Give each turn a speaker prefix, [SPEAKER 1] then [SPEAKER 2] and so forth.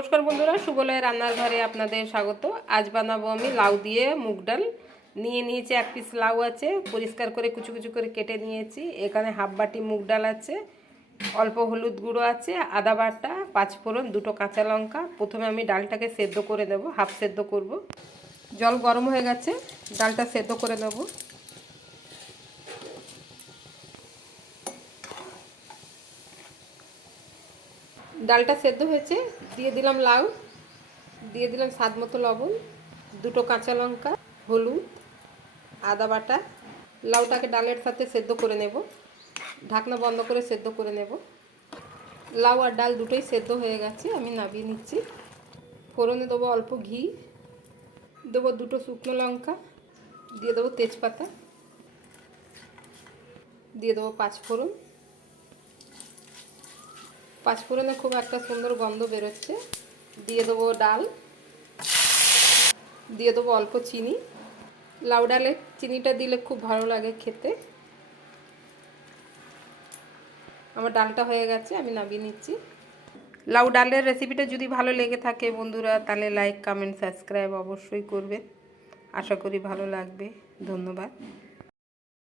[SPEAKER 1] নমস্কার বন্ধুরা সুবলয় রান্নার ঘরে আপনাদের স্বাগত। আজ বানাবো আমি লাউ দিয়ে মুগ ডাল। নিয়ে নিয়েছি এক পিস লাউ আছে, পরিষ্কার করে কুচু কুচু করে কেটে নিয়েছি। এখানে হাফ বাটি মুগ ডাল আছে, অল্প হলুদ গুঁড়ো আছে, আদা বাটা পাঁচফোড়ন দুটো কাঁচা লঙ্কা। প্রথমে আমি ডালটাকে সেদ্ধ করে দেবো হাফ সেদ্ধ করব। জল গরম হয়ে গেছে, ডালটা সেদ্ধ করে দেবো ডালটা সেদ্ধ হয়েছে, দিয়ে দিলাম লাউ, দিয়ে দিলাম স্বাদ মতো লবণ, দুটো কাঁচা লঙ্কা, হলুদ, আদা বাটা। লাউটাকে ডালের সাথে সেদ্ধ করে নেব, ঢাকনা বন্ধ করে সেদ্ধ করে নেব। লাউ আর ডাল দুটোই সেদ্ধ হয়ে গেছে, আমি নামিয়ে নিচ্ছি। ফোড়নে দেবো অল্প ঘি, দেবো দুটো শুকনো লঙ্কা, দিয়ে দেবো তেজপাতা, দিয়ে দেবো পাঁচফোড়ন। পাঁচফোড়নে খুব একটা সুন্দর গন্ধ বেরোচ্ছে। দিয়ে দেবো ডাল। দিয়ে দেবো অল্প চিনি। লাউ ডালে চিনিটা দিলে খুব ভালো লাগে খেতে। আমার ডালটা হয়ে গেছে, আমি নামিয়ে নিচ্ছি। লাউ ডালের রেসিপিটা যদি ভালো লেগে থাকে বন্ধুরা, তাহলে লাইক কমেন্ট সাবস্ক্রাইব অবশ্যই করবে আশা করি ভালো লাগবে। ধন্যবাদ।